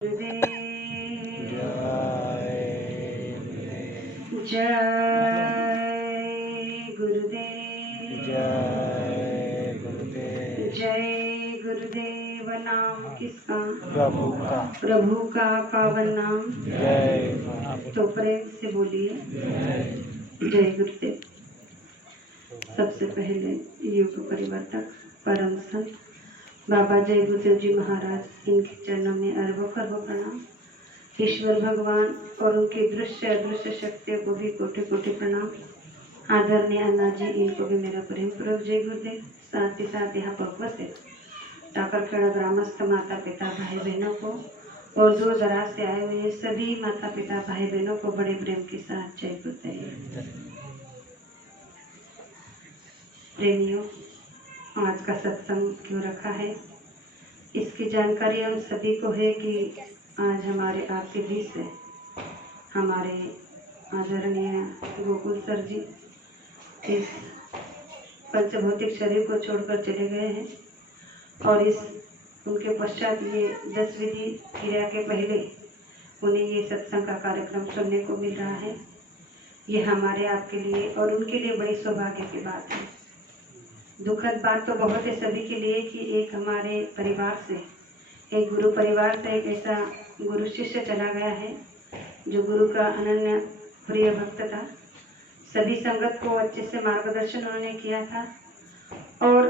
जय गुरुदेव। जय गुरुदेव। नाम किसका? प्रभु का पावन नाम। तो प्रेम से बोलिए जय गुरुदेव। सबसे पहले योग परिवर्तक परम संत बाबा जय गुरुदेव जी महाराज, इनके चरणों में अरबों खरबों प्रणाम। ईश्वर भगवान और उनकी दृश्य अदृश्य शक्तियों को भी कोटि कोटि प्रणाम। आदरणीय अन्ना जी, इनको भी मेरा प्रेम पूर्वक जय गुरुदेव। साथ ही साथ यहाँ पर उपस्थित टाकरखेड़ा ग्रामस्थ माता पिता भाई बहनों को और दूर दराज से आए हुए सभी माता पिता भाई बहनों को बड़े प्रेम के साथ जय गुरुदेव। प्रेमियों, आज का सत्संग क्यों रखा है, इसकी जानकारी हम सभी को है कि आज हमारे आपके बीच से हमारे आदरणीय गोकुल सर जी इस पंचभौतिक शरीर को छोड़कर चले गए हैं और इस उनके पश्चात ये 10 विधि क्रिया के पहले उन्हें ये सत्संग का कार्यक्रम सुनने को मिल रहा है। ये हमारे आपके लिए और उनके लिए बड़ी सौभाग्य की बात है। दुखद बात तो बहुत है सभी के लिए कि एक हमारे परिवार से, एक गुरु परिवार से एक ऐसा गुरु शिष्य चला गया है जो गुरु का अनन्य प्रिय भक्त था। सभी संगत को अच्छे से मार्गदर्शन उन्होंने किया था और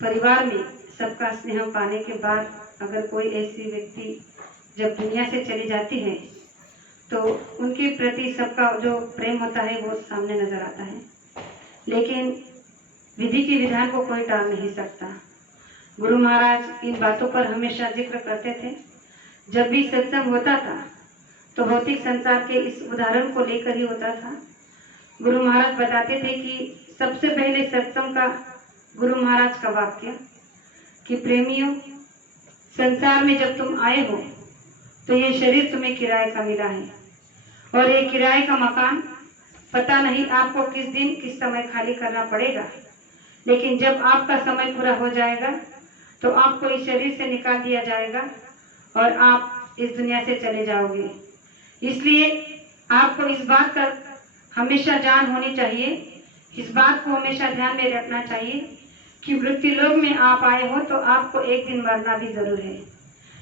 परिवार में सबका स्नेह पाने के बाद अगर कोई ऐसी व्यक्ति जब दुनिया से चली जाती है तो उनके प्रति सबका जो प्रेम होता है वो सामने नजर आता है। लेकिन विधि के विधान को कोई टाल नहीं सकता। गुरु महाराज इन बातों पर हमेशा जिक्र करते थे। जब भी सत्संग होता था तो भौतिक संसार के इस उदाहरण को लेकर ही होता था। गुरु महाराज बताते थे कि सबसे पहले सत्संग का गुरु महाराज का वाक्य कि प्रेमियों, संसार में जब तुम आए हो तो ये शरीर तुम्हें किराए का मिला है और ये किराए का मकान पता नहीं आपको किस दिन किस समय खाली करना पड़ेगा। लेकिन जब आपका समय पूरा हो जाएगा तो आपको इस शरीर से निकाल दिया जाएगा और आप इस दुनिया से चले जाओगे। इसलिए आपको इस बात का हमेशा जान होनी चाहिए, इस बात को हमेशा ध्यान में रखना चाहिए कि मृत्यु लोक में आप आए हो तो आपको एक दिन मरना भी जरूर है,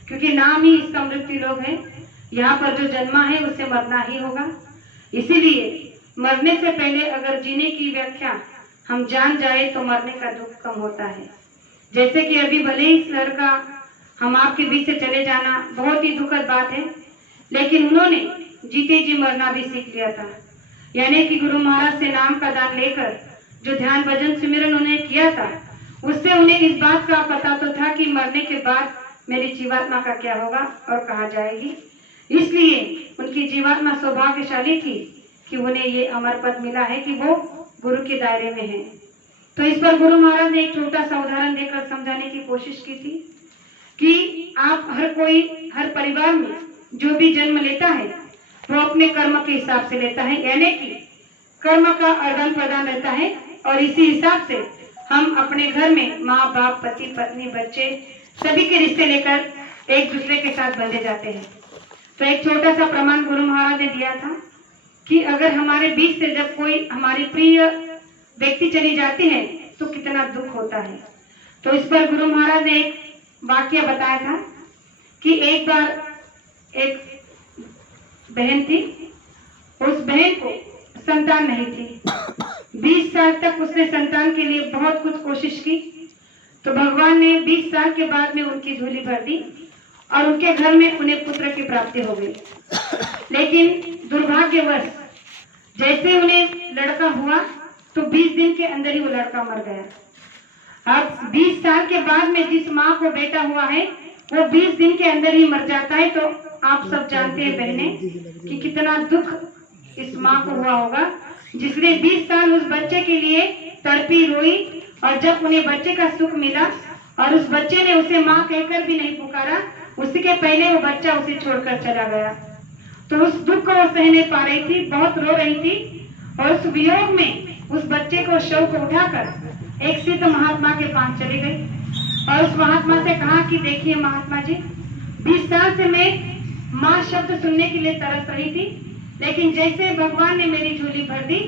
क्योंकि नाम ही इसका मृत्यु लोक है। यहाँ पर जो जन्मा है उससे मरना ही होगा। इसीलिए मरने से पहले अगर जीने की व्याख्या हम जान जाए तो मरने का दुख कम होता है। जैसे कि अभी भले ही सर का हम आपके बीच से चले जाना बहुत ही दुखद बात है, लेकिन उन्होंने जीते जी मरना भी सीख लिया था। यानी कि गुरु महाराज से नाम का दान लेकर जो ध्यान भजन सिमरन उन्होंने किया था, उससे उन्हें इस बात का पता तो था कि मरने के बाद मेरी जीवात्मा का क्या होगा और कहाँ जाएगी। इसलिए उनकी जीवात्मा सौभाग्यशाली थी कि उन्हें ये अमर पद मिला है कि वो गुरु के दायरे में है। तो इस पर गुरु महाराज ने एक छोटा सा उदाहरण देकर समझाने की कोशिश की थी कि आप हर परिवार में जो भी जन्म लेता है वो अपने कर्म के हिसाब से लेता है, यानी कि कर्म का आदान प्रदान रहता है और इसी हिसाब से हम अपने घर में माँ बाप, पति पत्नी, बच्चे सभी के रिश्ते लेकर एक दूसरे के साथ बंधे जाते हैं। तो एक छोटा सा प्रमाण गुरु महाराज ने दिया था कि अगर हमारे बीच से जब कोई हमारी प्रिय व्यक्ति चली जाती है तो कितना दुख होता है। तो इस पर गुरु महाराज ने एक वाक्य बताया था कि एक बार एक बहन थी, उस बहन को संतान नहीं थी। 20 साल तक उसने संतान के लिए बहुत कुछ कोशिश की, तो भगवान ने 20 साल के बाद में उनकी झोली भर दी और उनके घर में उन्हें पुत्र की प्राप्ति हो गई। लेकिन दुर्भाग्यवश जैसे उन्हें लड़का हुआ तो 20 दिन के अंदर ही वो लड़का मर गया। अब 20 साल के बाद में जिस माँ को बेटा हुआ है वो 20 दिन के अंदर ही मर जाता है। तो आप सब जानते हैं बहने कि कितना दुख इस माँ को हुआ होगा, जिसने 20 साल उस बच्चे के लिए तड़पी रोई और जब उन्हें बच्चे का सुख मिला और उस बच्चे ने उसे माँ कहकर भी नहीं पुकारा, उसके पहले वो बच्चा उसे छोड़कर चला गया। तो उस दुख को वो सह नहीं पा रही थी, बहुत रो रही थी और उस वियोग में उस बच्चे को शव को उठाकर एक सिद्ध महात्मा के पास चली गई और उस महात्मा से कहा कि देखिए महात्मा जी, 20 साल से मैं माँ शब्द सुनने के लिए तरस रही थी, लेकिन जैसे भगवान ने मेरी झोली भर दी,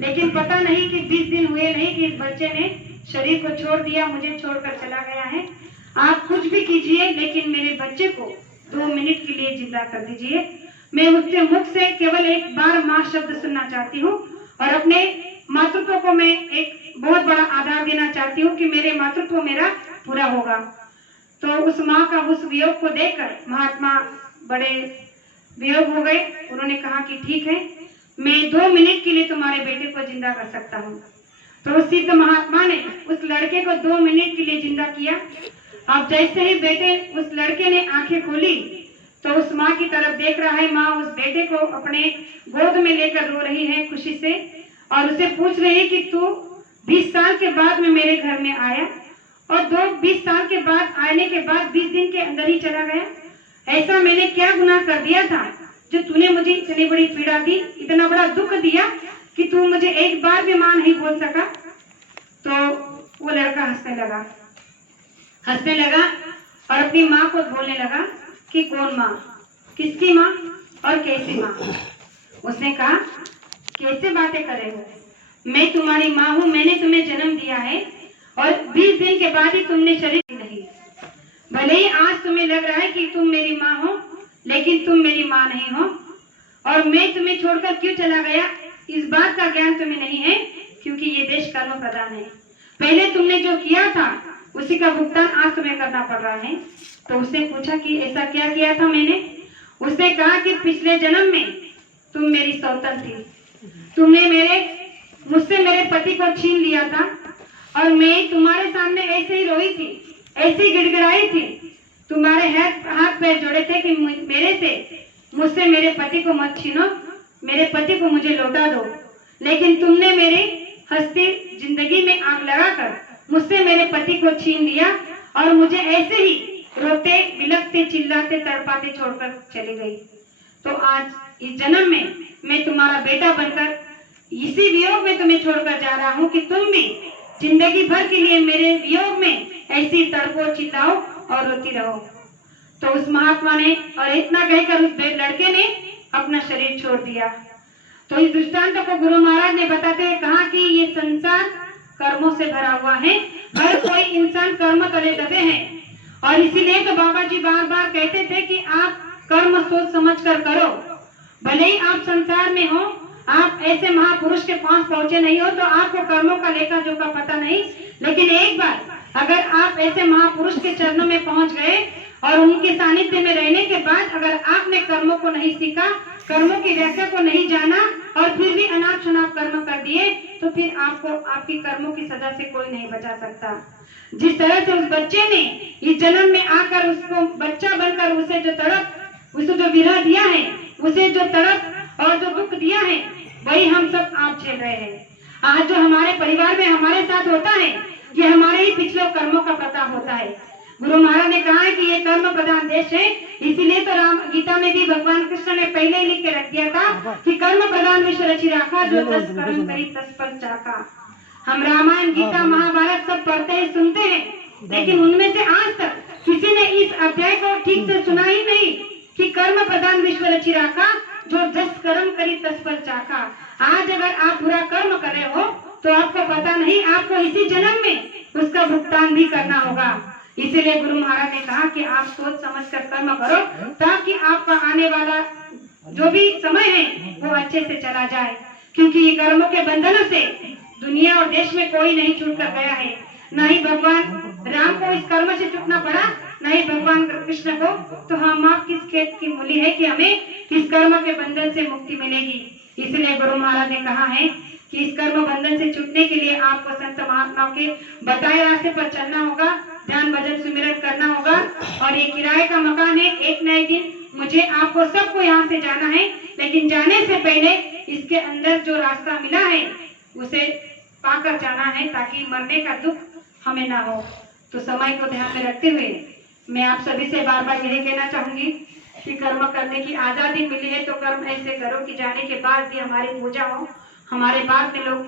लेकिन पता नहीं कि 20 दिन हुए नहीं कि इस बच्चे ने शरीर को छोड़ दिया, मुझे छोड़कर चला गया है। आप कुछ भी कीजिए, लेकिन मेरे बच्चे को 2 मिनट के लिए जिंदा कर दीजिए। मैं उसके मुख से केवल एक बार माँ शब्द सुनना चाहती हूँ और अपने मातृत्व को मैं एक बहुत बड़ा आधार देना चाहती हूँ कि मेरे मातृत्व मेरा पूरा होगा। तो उस माँ का उस वियोग को देखकर महात्मा बड़े वियोग हो गए। उन्होंने कहा कि ठीक है, मैं 2 मिनट के लिए तुम्हारे बेटे को जिंदा कर सकता हूँ। तो सिद्ध महात्मा ने उस लड़के को 2 मिनट के लिए जिंदा किया। अब जैसे ही बेटे उस लड़के ने आंखें खोली तो उस माँ की तरफ देख रहा है। माँ उस बेटे को अपने गोद में लेकर रो रही है खुशी से और उसे पूछ रही है कि तू 20 साल के बाद में मेरे घर में आया और 20 साल के बाद आने के बाद 20 दिन के अंदर ही चला गया। ऐसा मैंने क्या गुनाह कर दिया था जो तूने मुझे इतनी बड़ी पीड़ा दी, इतना बड़ा दुख दिया कि तू मुझे एक बार भी माँ नहीं बोल सका। तो वो लड़का हंसने लगा और अपनी माँ को बोलने लगा कि कौन माँ, किसकी माँ और कैसी माँ। उसने कहा कैसे बातें कर रहे हो, मैं तुम्हारी माँ हूँ, मैंने तुम्हें जन्म दिया है और 20 दिन के बाद ही तुमने शरीर नहीं। भले ही आज तुम्हें लग रहा है कि तुम मेरी माँ हो, लेकिन तुम मेरी माँ नहीं हो। और मैं तुम्हें छोड़कर क्यों चला गया इस बात का ज्ञान तुम्हें नहीं है, क्योंकि ये देश कर्म प्रधान है। पहले तुमने जो किया था उसी का भुगतान आज तुम्हें करना पड़ रहा है। तो उसने पूछा कि ऐसा क्या किया था मैंने। उसने कहा कि पिछले जन्म में तुम मेरी सौतन थी, तुमने मुझसे मेरे पति को छीन लिया था और मैं तुम्हारे सामने ऐसे ही रोई थी, ऐसे ही गिड़गिड़ाई थी, तुम्हारे हाथ पैर जोड़े थे कि मुझसे मेरे पति को मत छीनो, मेरे पति को मुझे लौटा दो। लेकिन तुमने मेरे हंसती जिंदगी में आग लगाकर मुझसे मेरे पति को छीन लिया और मुझे ऐसे ही रोते बिलखते चिल्लाते तड़पाते छोड़कर चली गई। तो आज इस जन्म में मैं तुम्हारा बेटा बनकर इसी वियोग में तुम्हें छोड़कर जा रहा हूँ कि तुम भी जिंदगी भर के लिए मेरे वियोग में ऐसी तड़पो चिल्लाओ और रोती रहो। तो उस महात्मा ने और इतना कहकर उस लड़के ने अपना शरीर छोड़ दिया। तो इस दृष्टांत को गुरु महाराज ने बताते हुए कहा कि ये संसार कर्मों से भरा हुआ है, हर कोई इंसान कर्म तले दबे हैं और इसीलिए तो बाबा जी बार बार कहते थे कि आप कर्म सोच समझ कर करो। भले ही आप संसार में हो, आप ऐसे महापुरुष के पास पहुंचे नहीं हो तो आपको कर्मों का लेखा जोखा पता नहीं, लेकिन एक बार अगर आप ऐसे महापुरुष के चरणों में पहुंच गए और उनके सानिध्य में रहने के बाद अगर आपने कर्मों को नहीं सीखा, कर्मों की व्याख्या को नहीं जाना और फिर भी अनाप शनाप कर्म कर दिए तो फिर आपको आपकी कर्मों की सजा से कोई नहीं बचा सकता। जिस तरह से उस बच्चे ने इस जन्म में आकर उसको बच्चा बनकर उसे जो विरह दिया है, उसे जो तड़प और जो दुख दिया है, वही हम सब आप झेल रहे हैं। आज जो हमारे परिवार में हमारे साथ होता है ये हमारे ही पिछले कर्मों का प्रताप होता है। गुरु महाराज ने कहा है कि ये कर्म प्रधान देश है, इसीलिए तो राम गीता में भी भगवान कृष्ण ने पहले ही लिख के रख दिया था कि कर्म प्रधान विश्व रचि राखा, जो 10 कर्म करी 10 फल चाखा। हम रामायण गीता महाभारत सब पढ़ते हैं सुनते हैं, लेकिन उनमें से आज तक किसी ने इस अध्याय को ठीक से सुना ही नहीं कि कर्म प्रधान विश्व रचि राखा, जो 10 कर्म करी 10 फल चाखा। आज अगर आप बुरा कर्म कर रहे हो तो आपको पता नहीं, आपको इसी जन्म में उसका भुगतान भी करना होगा। इसीलिए गुरु महाराज ने कहा कि आप सोच समझ कर कर्म करो ताकि आपका आने वाला जो भी समय है वो अच्छे से चला जाए, क्योंकि ये कर्मों के बंधनों से दुनिया और देश में कोई नहीं छूट कर गया है। न ही भगवान राम को इस कर्म से छूटना पड़ा, न ही भगवान कृष्ण को। तो हम आप किस खेत की मूली है कि हमें इस कर्म के बंधन से मुक्ति मिलेगी। इसलिए गुरु महाराज ने कहा है कि इस कर्म बंधन से छूटने के लिए आपको संत महात्माओं के बताए रास्ते पर चलना होगा, ध्यान भजन सुमिरन करना होगा। और ये किराए का मकान है, एक न एक दिन मुझे आपको सबको यहाँ से जाना है, लेकिन जाने से पहले इसके अंदर जो रास्ता मिला है उसे पाकर जाना है ताकि मरने का दुख हमें ना हो। तो समय को ध्यान में रखते हुए मैं आप सभी से बार बार यही कहना चाहूंगी कि कर्म करने की आजादी मिली है तो कर्म ऐसे करो कि जाने के बाद भी हमारी पूजा हो, हमारे बाद में लोग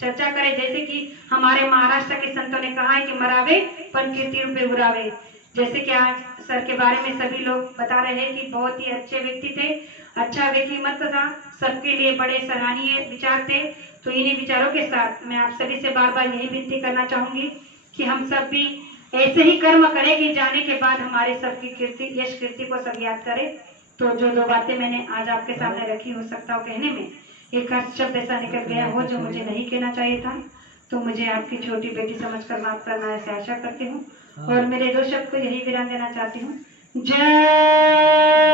चर्चा करें। जैसे कि हमारे महाराष्ट्र के संतों ने कहा है कि मरावे पर कीर्ति रूपे उड़ावे। जैसे कि आज सर के बारे में सभी लोग बता रहे हैं कि बहुत ही अच्छे व्यक्ति थे, अच्छा व्यक्तिमत्व था, सबके लिए बड़े सराहनीय विचार थे। तो इन्हीं विचारों के साथ मैं आप सभी से बार बार यही विनती करना चाहूंगी कि हम सब भी ऐसे ही कर्म करें कि जाने के बाद हमारे सबकी कीर्ति, यश कीर्ति को सब याद करें। तो जो दो बातें मैंने आज आपके सामने रखी, हो सकता हो कहने में एक शब्द ऐसा निकल गया हो जो मुझे नहीं कहना चाहिए था, तो मुझे आपकी छोटी बेटी समझकर माफ करना, ऐसे आशा करती हूँ। और मेरे दो शब्द को यही विराम देना चाहती हूँ। जय